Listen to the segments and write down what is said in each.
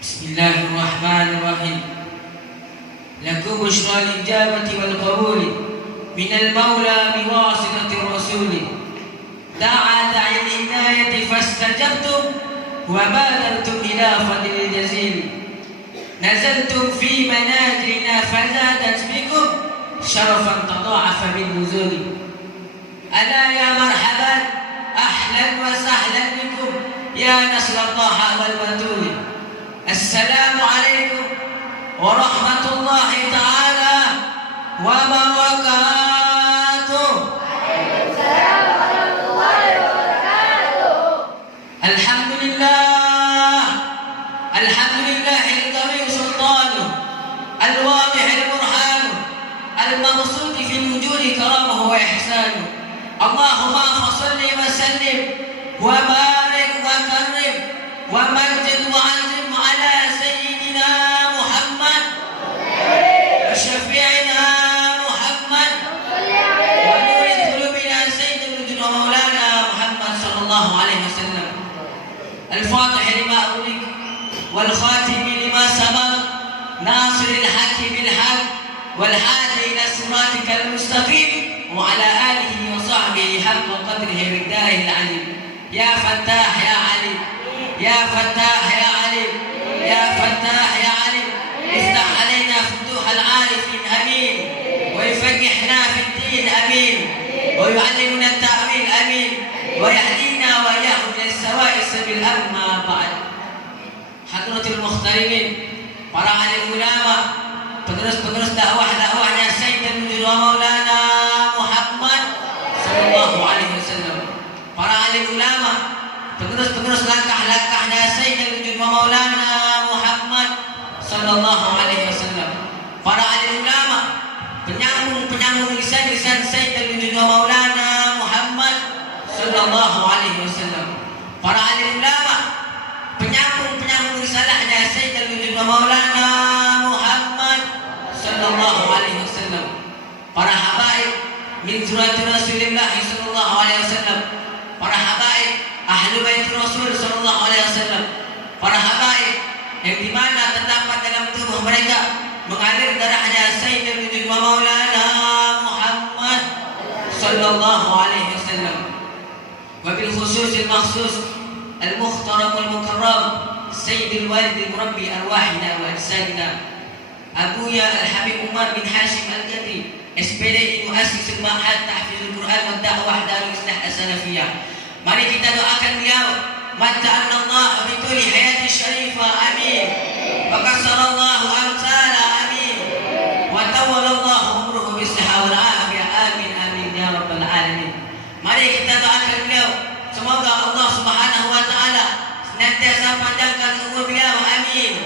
Bismillahirrahmanirrahim. Lakum bushra al-ijabati wal qabuli min al-Maula biwasitati rasuli. Da'a da'il inayati fastajabtum wa badartum ila fadlil jazil. Nazaltum fi manazilina fazadat bikum syarafan tada'afa bin nuzuli. Ala ya marhaban ahlan wa sahlan bikum ya nasra taha wal batuli. Assalamu alaikum warahmatullahi ta'ala wabarakatuh. Waalaikumsalam warahmatullahi wabarakatuh. Alhamdulillah, alhamdulillahil qawi sultanuh, al-wadihil burhanuh, al-mabsuti fil wujudi karamuhu wa ihsanuh. Allahumma salli wa sallim wa barik wa karrim wa majid wa azim ala sayyidina Muhammad wa syafi'ina Muhammad wa nuri qulubina sayyidil wujud wa maulana Muhammad sallallahu alaihi wasallam. Al-Fatih lima ulik wal khatim lima sabaq nasiril haqq bil haqq wal hadi ila siratikal mustaqim wa ala alihi wa sahbihi haqqa qadrihi wa miqdarihi al-alim. Ya Fattah ya Alim, ya Fattah ya Alim, ya Fattah ya Alim, افتح علينا فتوح العارفين امين ويفقهنا في الدين امين ويعلمنا التأويل امين ويهدينا واياهم الى السواء السبيل. اما بعد. Hadratul Muhtarimin, para alim ulama, penerus dakwahnya Sayyidina Maulana Muhammad sallallahu alaihi wasallam. Para alim ulama, penerus langkah-langkahnya Sayyidina Maulana Muhammad sallallahu alaihi wasallam. Para alim ulama, penyambung lisan Sayyidina Maulana Muhammad sallallahu alaihi wasallam. Para alim ulama, penyambung risalahnya Sayyidina Maulana Muhammad sallallahu alaihi wasallam. Para habaib min zurati Rasulillah sallallahu alaihi wasallam. Para habaib ahlu bait Rasul sallallahu alaihi wasallam. Para habaib yang di mana terdapat dalam tubuh mereka mengalir darahnya Sayyidina Maulana Muhammad sallallahu alaihi wasallam. Wabil khusus al-makhsus al-mukhtaram al-mukarram Sayyidil Walid al-Murabbi arwahina wa ajsadina Abuya Al-Habib Umar bin Hashim Al-Qadri SPDI Muassis Al-Ma'had Tahfizul Quran wa Da'wah Darul Islah As-Salafiyah. Mari kita doakan beliau, matta'anna Allah bi tuli hayati syarifah amin wa kasarallahu amsala amin wa tawallallahu umruhu bis-siha wal afiyah amin amin ya rabbal alamin. Mari kita doakan beliau, semoga Allah Subhanahu wa taala senantiasa panjangkan umur beliau amin.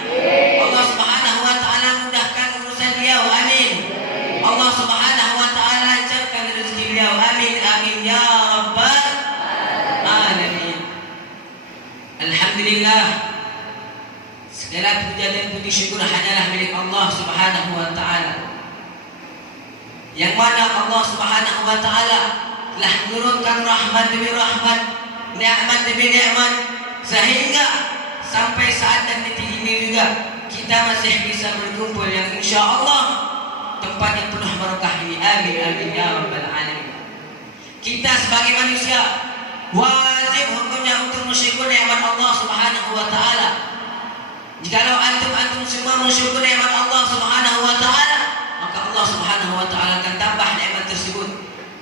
Allah Subhanahu wa taala mudahkan urusan beliau amin. Allah Subhanahu wa taala lancarkan rezeki beliau amin amin ya rabbal alamin. Alhamdulillah, segala puja dan puji syukur hanyalah milik Allah Subhanahu wa taala, yang mana Allah Subhanahu wa taala telah menurunkan rahmat demi rahmat, nikmat demi nikmat, sehingga sampai saat dan detik ini juga kita masih bisa berkumpul yang insya Allah tempat yang penuh barakah ini amin amin ya rabbal alamin. Kita sebagai manusia wajib hukumnya untuk mensyukur nikmat Allah Subhanahu wa taala. Jikalau antum semua mensyukur nikmat Allah Subhanahu wa taala, maka Allah Subhanahu wa taala akan tambah nikmat tersebut.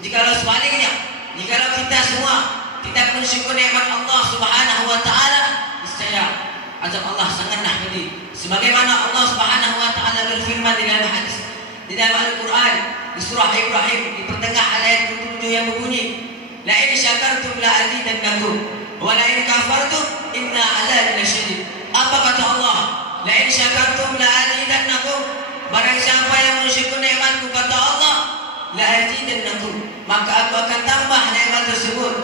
Jikalau sebaliknya, jikalau kita semua tidak mensyukur nikmat Allah Subhanahu wa taala, niscaya azab Allah sangatlah pedih. Sebagaimana Allah Subhanahu wa taala berfirman di dalam hadis, di dalam Al-Qur'an, di surah Ibrahim di pertengahan ayat 7 yang berbunyi, la in syakartum la azidannakum wa la in kafartum inna 'adzabi lasyadid. Apa kata Allah? La in syakartum la azidannakum, barang siapa yang mensyukur nikmatku kata Allah, la azidannakum, maka aku akan tambah nikmat tersebut.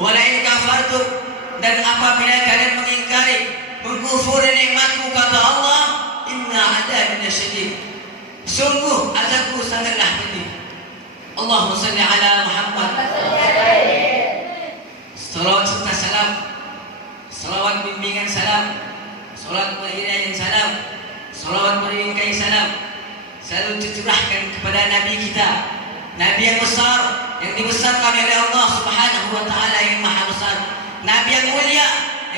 Wa la in kafartum, dan apabila kalian mengingkari, mengkufuri nikmatku kata Allah, inna 'adzabi lasyadid, sungguh azabku sangatlah pedih. Allahumma salli ala Muhammad. Salawat serta salam, salawat bimbingan salam salat beriringan salam, salawat beriringan salam selalu dicurahkan kepada Nabi kita, Nabi yang besar, yang dibesarkan oleh Allah Subhanahu wa taala yang maha besar, Nabi yang mulia,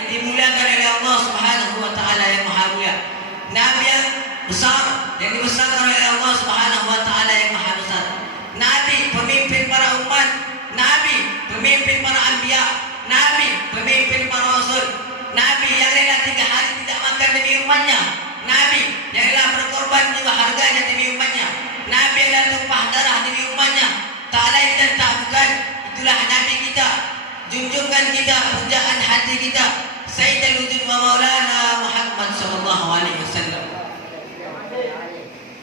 yang dimuliakan oleh Allah Subhanahu wa taala yang maha mulia, Nabi yang besar, yang dibesarkan oleh Allah Subhanahu wa taala yang maha besar, Nabi pemimpin para umat, Nabi pemimpin para anbiya, Nabi pemimpin para rasul, Nabi yang rela 3 hari tidak makan demi umatnya, Nabi yang rela berkorban jiwa harganya demi umatnya, Nabi yang rela tumpah darah demi umatnya, tak lain dan tak bukan, itulah Nabi kita, junjungan kita, pujaan hati kita, Sayyidul Wujud wa Maulana Muhammad sallallahu alaihi wasallam,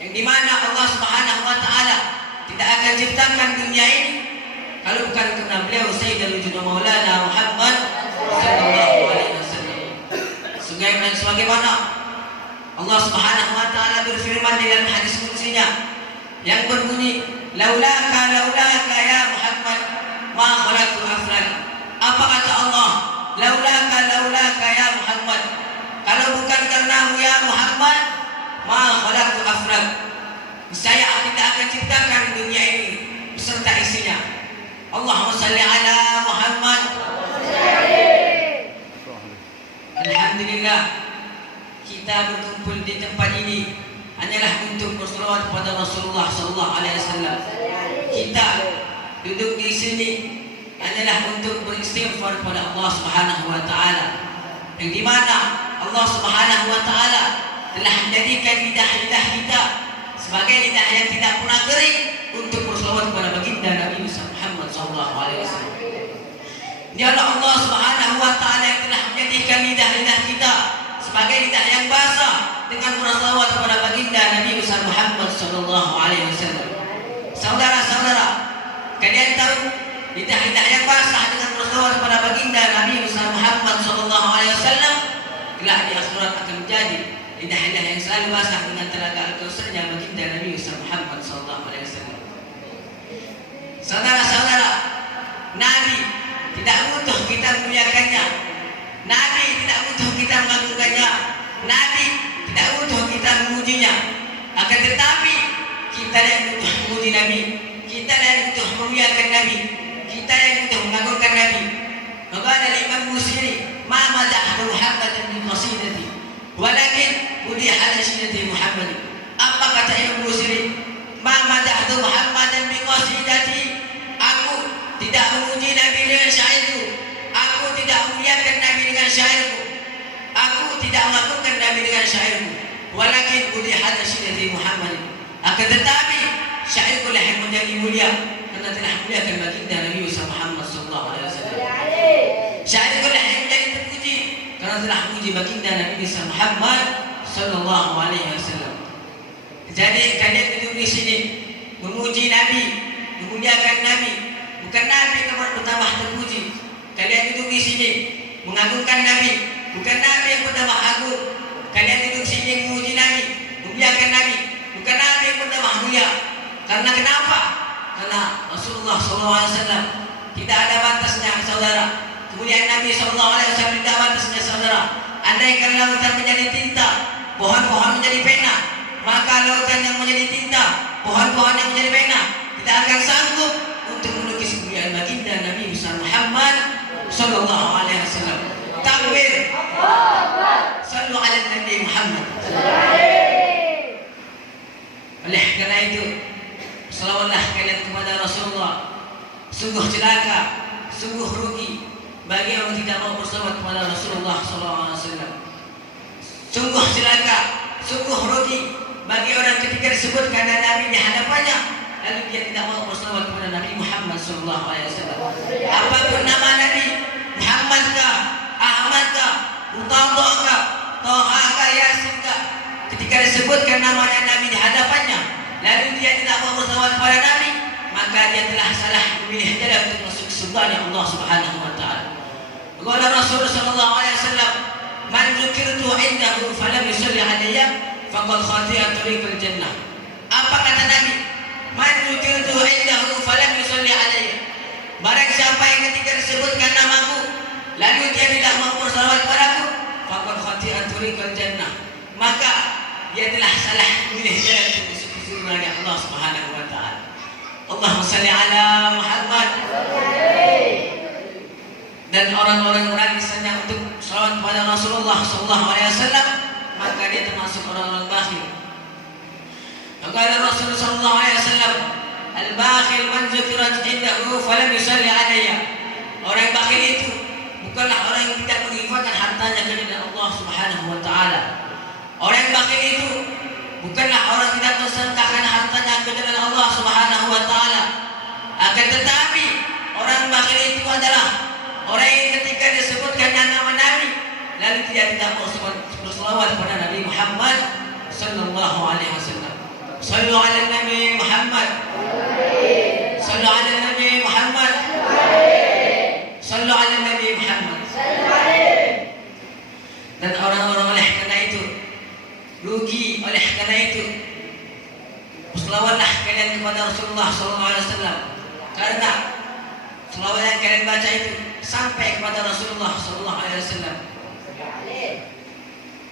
yang dimana Allah Subhanahu wa taala tidak akan ciptakan dunia ini kalau bukan karena beliau Sayyidul Wujud wa Maulana Muhammad sallallahu alaihi wasallam. Sebagaimana Allah Subhanahu wa taala berfirman di dalam hadis qudsinya yang berbunyi, laulaka ya Muhammad ma khalaqtu aflan. Apa kata Allah? Laulaka ya Muhammad, kalau bukan karenamu ya Muhammad, ma khalaqtu aflan, saya tidak akan ciptakan dunia ini beserta isinya. Allahumma salli ala Muhammad. Alhamdulillah, kita berkumpul di tempat ini hanyalah untuk berselawat kepada Rasulullah sallallahu alaihi wasallam. Kita duduk di sini hanyalah untuk beristighfar kepada Allah Subhanahu wa taala, yang di mana Allah Subhanahu wa taala telah menjadikan lidah-lidah kita sebagai lidah yang tidak pernah kering untuk berselawat kepada baginda Nabi Muhammad sallallahu alaihi wasallam. Dialah Allah Subhanahu wa taala yang telah menjadikan lidah-lidah kita sebagai lidah yang basah dengan berselawat kepada baginda Nabi Muhammad sallallahu alaihi wasallam. Saudara-saudara, kalian tahu lidah-lidah yang basah dengan berselawat kepada baginda Nabi Muhammad sallallahu alaihi wasallam kelak di akhirat akan menjadi lidah-lidah yang selalu basah dengan telaga al-kausarnya baginda Nabi Muhammad sallallahu alaihi wasallam. Saudara-saudara, Nabi tidak butuh kita memuliakannya, Nabi tidak butuh kita mengagungkannya, Nabi tidak butuh kita memujinya. Akan tetapi kita yang butuh memuji Nabi, kita yang butuh memuliakan Nabi, kita yang butuh mengagungkan Nabi. Maka Imam Busiri, ma madahtu Muhammadan min qasidati, walakin mudiha ala syidati Muhammad. Apa kata Imam Busiri? Ma madahtu Muhammadan min qasidati, aku tidak memuji Nabi dengan syairku, aku tidak memuliakan Nabi dengan syairku, aku tidak mengagungkan Nabi dengan syairku, walakin mudiha ala syidati Muhammad. Akan tetapi syairku lah yang menjadi mulia karena telah muliakan baginda Nabi Muhammad sallallahu alaihi wasallam. Syairku lah yang menjadi terpuji karena telah memuji baginda Nabi Muhammad sallallahu alaihi wasallam. Jadi kalian duduk di sini memuji Nabi, memuliakan Nabi, bukan Nabi yang pertama terpuji. Kalian duduk di sini mengagungkan Nabi, bukan Nabi yang pertama agung. Kalian duduk di sini memuji Nabi, memuliakan Nabi, bukan Nabi yang pertama mulia. Karena kenapa? Karena Rasulullah SAW tidak ada batasnya, saudara. Kemuliaan Nabi SAW tidak ada batasnya, saudara. Andaikan lautan menjadi tinta, pohon-pohon menjadi pena, maka lautan yang menjadi tinta, pohon-pohon yang menjadi pena tidak akan sanggup untuk melukis kemuliaan baginda Nabi Muhammad sallallahu alaihi wasallam. Takbir. Sallu ala Nabi Muhammad. Oleh karena itu, selawatlah kalian kepada Rasulullah. Sungguh celaka, sungguh rugi bagi orang tidak mau berselawat kepada Rasulullah sallallahu alaihi wasallam. Sungguh celaka, sungguh rugi bagi orang ketika disebutkan Nabi di hadapannya lalu dia tidak mau berselawat kepada Nabi Muhammad sallallahu alaihi wasallam. Apapun nama Nabi, Muhammad kah, Ahmad kah, Murtada kah, Thaha kah, Yasin kah, ketika disebutkan namanya Nabi di hadapannya lalu dia tidak mau berselawat kepada Nabi, maka dia telah salah memilih jalan untuk masuk ke surga Allah Subhanahu wa taala. Qala Rasul sallallahu alaihi wasallam, man dzukirtu indahu falam yusalli alayya faqad khati'a tariqal jannah. Apa kata Nabi? Man dzukirtu indahu falam yusalli alayya. Barang siapa yang ketika disebutkan namaku lalu dia tidak mau bersalawat padaku, faqad khati'a tariqal jannah, maka dia telah salah memilih jalan untuk masuk surga Allah Subhanahu wa taala. Allahumma shalli ala Muhammad. Dan orang-orang meranisanya untuk salawat kepada Rasulullah sallallahu alaihi wasallam, maka dia termasuk orang-orang bakhil. Maka Rasulullah sallallahu alaihi wasallam, al-bakhil man zukirat indahu falam yusalli alayya. Orang bakhil itu bukanlah orang yang tidak menginfakkan hartanya kepada Allah Subhanahu wa taala. Orang bakhil itu bukanlah orang yang tidak mensedekahkan hartanya kepada Allah Subhanahu wa taala. Akan tetapi orang bakhil itu adalah orang yang ketika disebutkan nama Nabi lalu tidak berselawat kepada Nabi Muhammad sallallahu alaihi wasallam. Sallu ala Nabi Muhammad. Sallu ala Nabi Muhammad. Sallu ala Nabi Muhammad. Dan orang-orang oleh karena itu rugi, oleh karena itu berselawatlah kalian kepada Rasulullah sallallahu alaihi wasallam, karena selawat yang kalian baca itu sampai kepada Rasulullah sallallahu alaihi wasallam.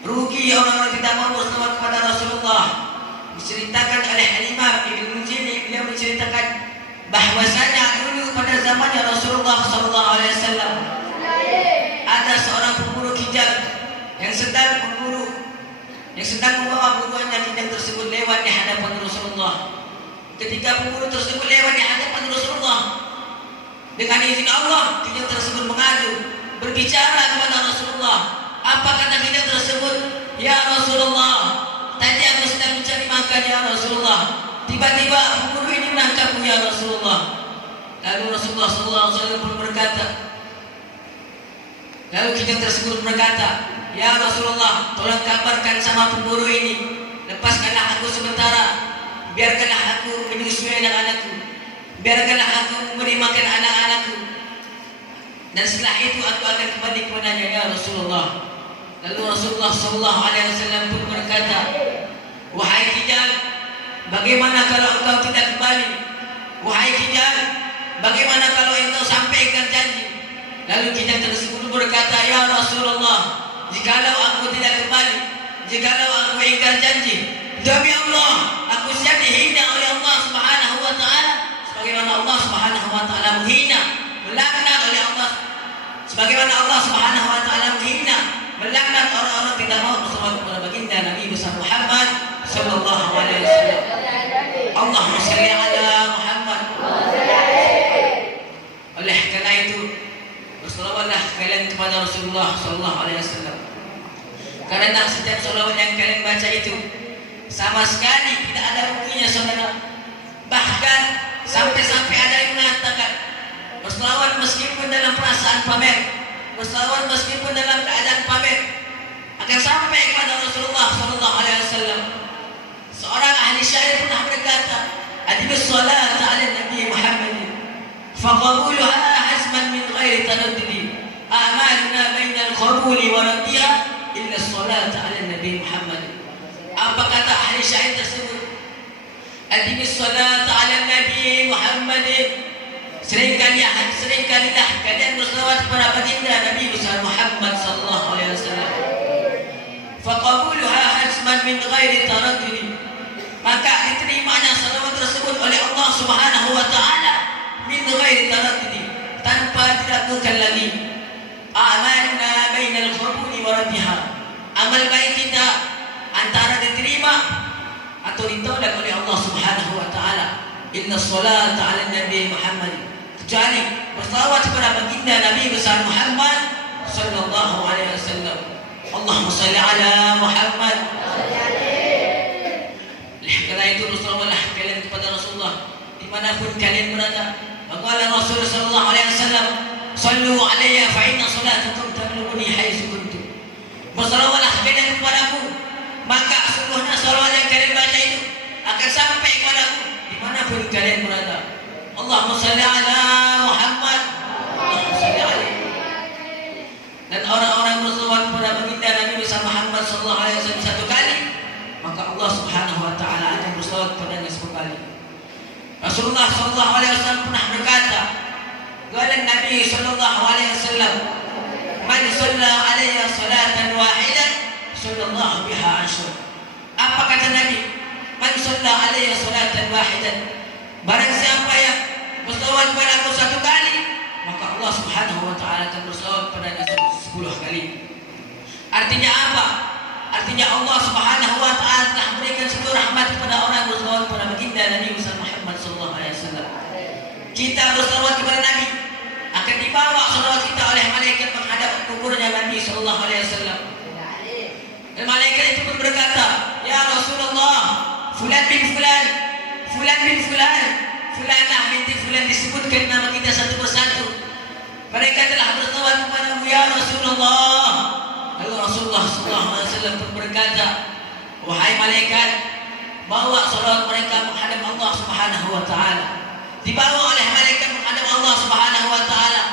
Rugi orang-orang tidak mau berselawat kepada Rasulullah. Diceritakan oleh Al-Imam Ibnu Munziri, beliau menceritakan bahwasanya dulu pada zamannya Rasulullah sallallahu alaihi wasallam ada seorang pemburu kijang yang sedang membawa buruannya kijang tersebut lewat di hadapan Rasulullah. Ketika pemburu tersebut lewat di hadapan Rasulullah, dengan izin Allah, kijang tersebut mengadu, berbicara kepada Rasulullah. Apa kata kijang tersebut? Ya Rasulullah, tadi aku sedang mencari makan ya Rasulullah. Tiba-tiba pemburu ini menangkapku ya Rasulullah. Lalu Rasulullah SAW pun berkata, lalu kijang tersebut berkata, ya Rasulullah, tolong kabarkan sama pemburu ini, lepaskanlah aku sementara, biarkanlah aku menyusui anak-anakku, biarkanlah aku memberi makan anak-anakku, dan setelah itu aku akan kembali kepadanya ya Rasulullah. Lalu Rasulullah sallallahu alaihi wasallam pun berkata, wahai kijang, bagaimana kalau engkau tidak kembali? Wahai kijang, bagaimana kalau engkau sampaikan janji? Lalu kijang tersebut berkata, ya Rasulullah, jikalau aku tidak kembali, jikalau aku ingkar janji, demi Allah, aku siap dihina oleh Allah Subhanahu wa taala sebagaimana Allah Subhanahu wa taala menghina, melaknat oleh Allah, sebagaimana Allah Subhanahu wa taala menghina, melaknat orang-orang tidak mau berselawat kepada baginda Nabi besar Muhammad sallallahu alaihi wasallam. Allahumma shalli ala Muhammad. Oleh karena itu, berselawatlah kalian kepada Rasulullah sallallahu alaihi wasallam. Karena setiap selawat yang kalian baca itu sama sekali tidak ada ruginya, saudara. Bahkan sampai-sampai ada yang mengatakan berselawat meskipun dalam perasaan pamer, berselawat meskipun dalam keadaan pamer, akan sampai kepada Rasulullah sallallahu alaihi wasallam. Seorang ahli syair pernah berkata, adibus salat ala Nabi Muhammad faqabuluha hazman min ghairi taraddudi a'maluna bainal qabuli wa raddiha illa salat ala Nabi Muhammad. Apa kata ahli syair tersebut? Adibus salat ala Nabi Muhammad. Seringkalilah kalian berselawat kepada baginda Nabi besar Muhammad sallallahu alaihi wasallam. Faqabuluha hazman min ghairi taraddudi, maka diterimanya selawat tersebut oleh Allah Subhanahu wa taala min ghairi taraddudi, tanpa diragukan lagi. A'maluna bainal qabuli wa raddiha, amal baik kita antara diterima atau ditolak oleh Allah Subhanahu wa taala. Inna sholata ala Nabi Muhammad, kecuali berselawat kepada baginda Nabi besar Muhammad sallallahu alaihi wasallam. Allahumma shalli ala Muhammad. Karena itu berselawatlah kalian kepada Rasulullah dimanapun kalian berada. Maka Rasul sallallahu alaihi wasallam, sallu alayya fa inna salatakum tablughuni haitsu kuntum. Berselawatlah kalian kepadaku, maka sungguhnya salawat yang kalian baca itu akan sampai kepadaku dimanapun kalian berada. Allahumma shalli ala Muhammad. Allahumma shalli alaihi. Dan orang-orang berselawat kepada baginda Nabi besar Muhammad sallallahu alaihi wasallam satu kali, maka Allah Subhanahu wa taala akan berselawat kepadanya 10 kali. Rasulullah sallallahu alaihi wasallam pernah berkata, qala Nabi sallallahu alaihi wasallam, man shalla alayya salatan wahidah sallallahu biha asyra. Apa kata Nabi? Man shalla alayya salatan wahidan, barang siapa yang berselawat kepada aku satu kali, maka Allah Subhanahu wa taala akan berselawat kepadanya 10 kali. Artinya apa? Artinya Allah Subhanahu wa taala telah memberikan satu rahmat kepada orang yang berselawat kepada baginda Nabi Muhammad sallallahu alaihi wasallam. Kita berselawat kepada Nabi, akan dibawa selawat kita oleh malaikat menghadap kuburnya Nabi sallallahu alaihi wasallam. Dan malaikat itu pun berkata, "Ya Rasulullah, fulan bin fulan, fulan bin fulan, fulanah binti fulan," disebutkan nama kita satu persatu. Mereka telah berselawat kepadamu ya Rasulullah. Lalu Rasulullah sallallahu alaihi wasallam pun berkata, "Wahai malaikat, bawa selawat mereka menghadap Allah Subhanahu wa taala." Dibawa oleh malaikat menghadap Allah Subhanahu wa taala.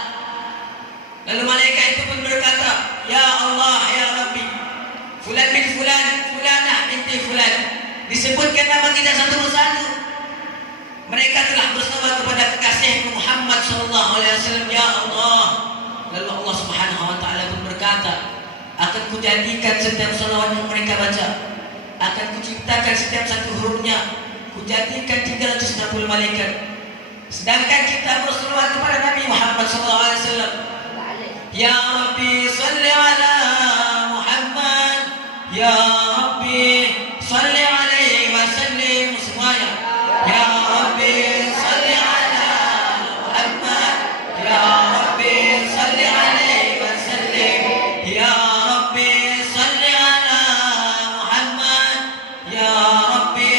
Lalu malaikat itu pun berkata, "Ya Allah, ya Rabbi, fulan bin fulan, fulanah binti fulan," disebutkan nama kita satu persatu. Mereka telah berselawat kepada kekasihku Muhammad sallallahu alaihi wasallam, ya Allah. Lalu Allah Subhanahu wa taala pun berkata, "Akan kujadikan setiap selawat yang mereka baca, akan kuciptakan setiap satu hurufnya, kujadikan 360 malaikat." Sedangkan kita berselawat kepada Nabi Muhammad sallallahu alaihi wasallam, "Ya Rabbi salli ala Muhammad, ya Rabbi salli alaihi wa sallim," semuanya. Ya Rabbi salli ala Muhammad, ya Rabbi salli alaihi wa sallim, ya Rabbi salli ala Muhammad, ya Rabbi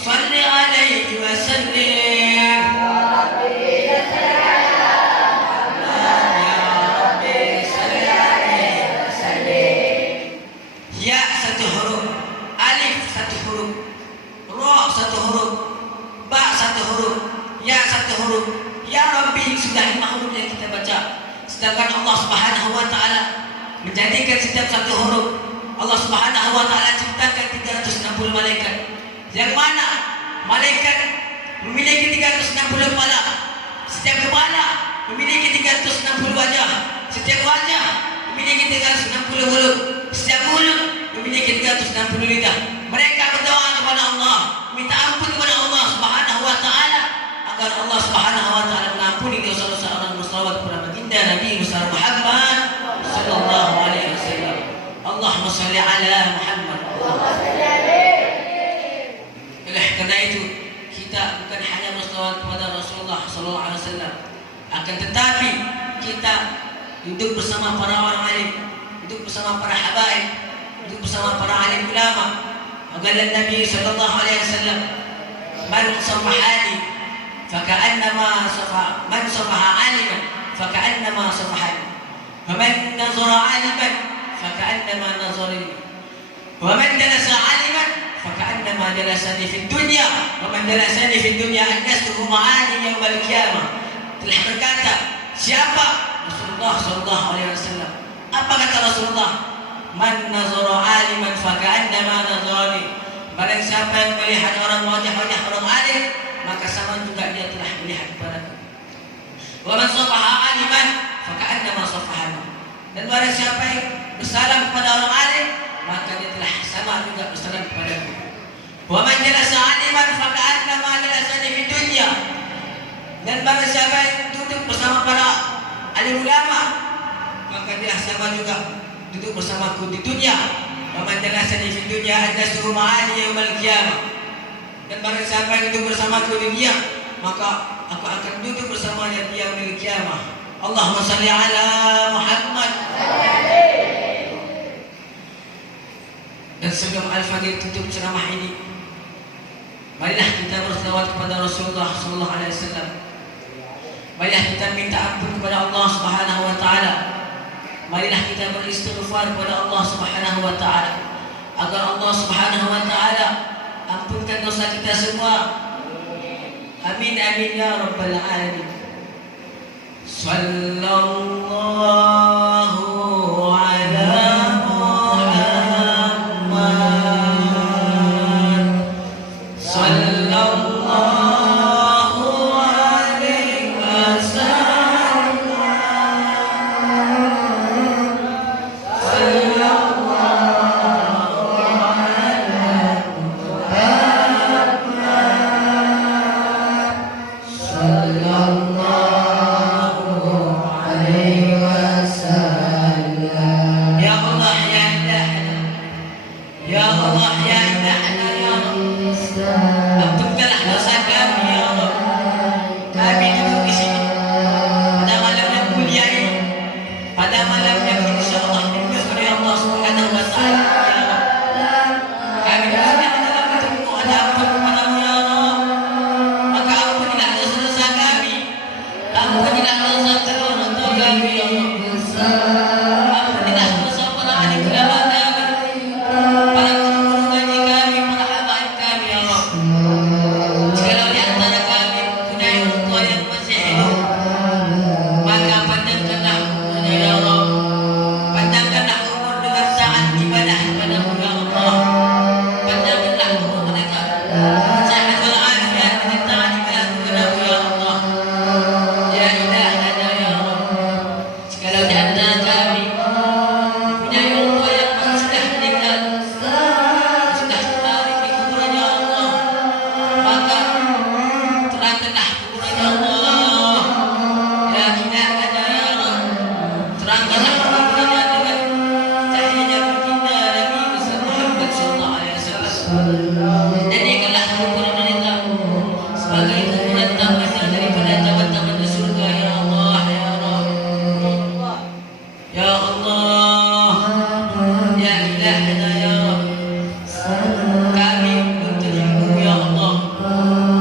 salli alaihi wa sallim. Sudah 5 huruf yang kita baca. Sedangkan Allah Subhanahu wa taala menjadikan setiap satu huruf, Allah Subhanahu wa taala ciptakan 360 malaikat. Yang mana malaikat memiliki 360 kepala. Setiap kepala memiliki 360 wajah. Setiap wajah memiliki 360 mulut. Setiap mulut memiliki 360 lidah. Mereka berdoa kepada Allah, minta ampun kepada Allah Subhanahu wa taala, agar Allah Subhanahu wa taala mengampuni dosa-dosa orang berselawat kepada baginda Nabi Muhammad sallallahu alaihi wasallam. Allahumma shalli ala Muhammad. Oleh karena itu, kita bukan hanya berselawat kepada Rasulullah sallallahu alaihi wasallam, akan tetapi kita duduk bersama para orang alim, duduk bersama para habaib, duduk bersama para alim ulama. Qala Nabi sallallahu alaihi wasallam, "Man safahani فكأنما صفح من صفح عالما فكأنما صفحني ومن نظر عالما فكأنما نظرني ومن جلس عالما فكأنما جلسني في الدنيا ومن جلسني في الدنيا أنسته معاني يوم القيامة." Telah berkata siapa? Rasulullah sallallahu alaihi wasallam. Apa kata Rasulullah? "Man nazara aliman faka'annama nazarani." Barang siapa yang melihat orang wajah-wajah orang alim, maka sama juga dia telah melihat kepadaku. Wa man safaha aliman faka'annama safahani. Dan barang siapa yang bersalam kepada orang alim, maka dia telah sama juga bersalam kepadaku. Wa man jalasa aliman faka'annama jalasani fid dunya. Dan barang siapa yang duduk bersama para alim ulama, maka dia sama juga duduk bersamaku di dunia. Wa man jalasani fid dunya ajasuhu ma'ani yaumal qiyamah. Dan barang siapa yang duduk bersamaku di dunia, maka aku akan duduk bersamanya di yaumil qiyamah. Allahumma shalli ala Muhammad. Dan sebelum Al-Fadhil tutup ceramah ini, marilah kita berselawat kepada Rasulullah sallallahu alaihi wasallam. Marilah kita minta ampun kepada Allah Subhanahu wa taala. Marilah kita beristighfar kepada Allah Subhanahu wa taala, agar Allah Subhanahu wa taala ampunkan dosa kita semua. Amin amin ya rabbal alamin. Sallallahu ala Muhammad. Sallallahu alaihi wasallam. Sallallahu Ya Allah ya ilahana, ya Allah ya ilahana ya Rabb, ampunkanlah dosa kami ya Rabb. Kami duduk di sini pada malam yang mulia ini, pada malam yang insyaallah dimuliakan oleh Allah Subhanahu wa taala ya Rabb. Kami di sini adalah ketemu ada ampun kepadamu ya Rabb. Maka ampunilah dosa-dosa kami, ampunilah dosa kedua orang tua kami ya Rabb. Ampunilah dosa para ahli ulama kami, para guru ngaji kami, para habaib kami ya Rabb. Jikalau di antara kami punya orang tua yang masih hidup, maka panjangkanlah umurnya ya Rabb. Panjangkanlah umur dengan saat ibadah kepadamu ya Allah. Panjangkanlah umur mereka sehat walafiat dengan taat ibadah kepadamu ya Allah. Ya ilahana ya Rabb. Jikalau di antara kami punya orang tua yang sudah meninggal, sudah tarik di kuburan ya Allah, maka terangkanlah kuburannya Allah. Ya ilahana ya Rabb. Terangkanlah kuburannya dengan cahaya baginda Nabi Muhammad sallallahu alaihi wasallam. Jadikanlah kuburan mereka sebagai kuburan tamannya daripada taman-taman di surga ya Allah ya Rabb. Ya Allah ya ilahana ya Rabb. Kami butuh ilmu ya Allah,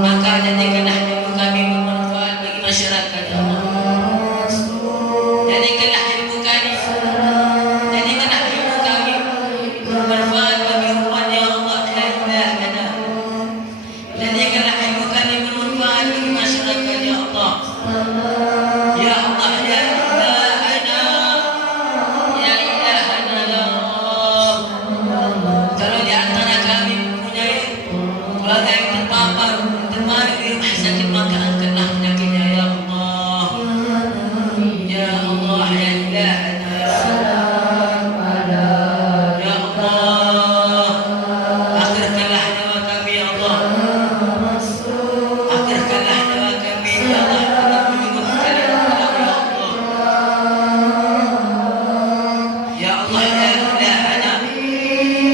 maka jadikanlah ilmu kami bermanfaat bagi masyarakat ya Allah. Jadikanlah ilmu kami, jadikanlah ilmu kami bermanfaat bagi umat ya Allah ya ilahana. Jadikanlah ilmu kami bermanfaat bagi masyarakat ya Allah. Ya Allah ya ilahana, ya ilahana ya Rabb. Kalau di antara kami mempunyai keluarga yang terpapar, terbaring di rumah sakit, maka angkatlah penyakitnya ya Allah. Ya Allah ya ilahana ya Rabb. Ya Allah, akhirkanlah nyawa kami ya Allah. Akhirkanlah nyawa kami ya Allah dengan menyebut kalimat kepadamu ya Allah. Ya Allah ya ilahana,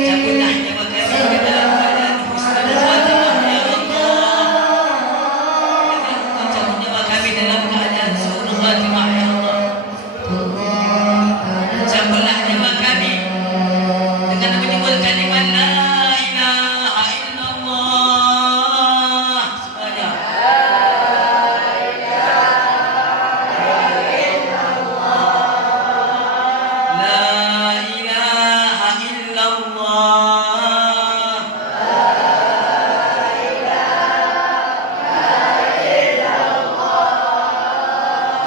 cabutlah nyawa kami ke dalam keadaan husnul khatimah ya Allah. Jangan cabut nyawa kami dalam keadaan su'ul khatimah ya Allah. Cabutlah nyawa kami dengan menyebut kalimat la ilaha illallah. Semuanya. La ilaha illallah.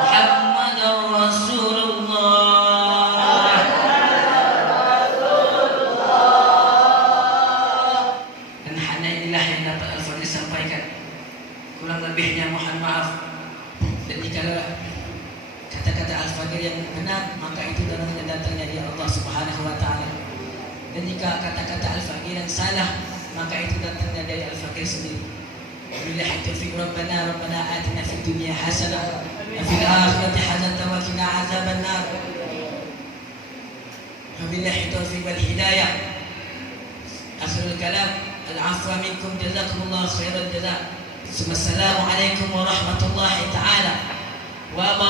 Muhammadar Rasulullah. Dan hanya inilah yang dapat Al-Fadhil sampaikan. Kurang lebihnya mohon maaf. Dan jika kata-kata Al-Fadhil yang benar, maka itu datangnya dari Allah Subhanahu wa taala. Dan jika kata-kata Al-Fadhil yang salah, maka itu datangnya dari Al-Fadhil sendiri. Wabillahi taufiq. Rabbana atina fid dunya hasanah wa fil akhirati hasanah wa qina azabannar. Wabillahi taufiq wal hidayah. Akhirul kalam, al-afwa minkum, jazakumullah khairal jazaa. Assalamualaikum warahmatullahi taala wabarakatuh.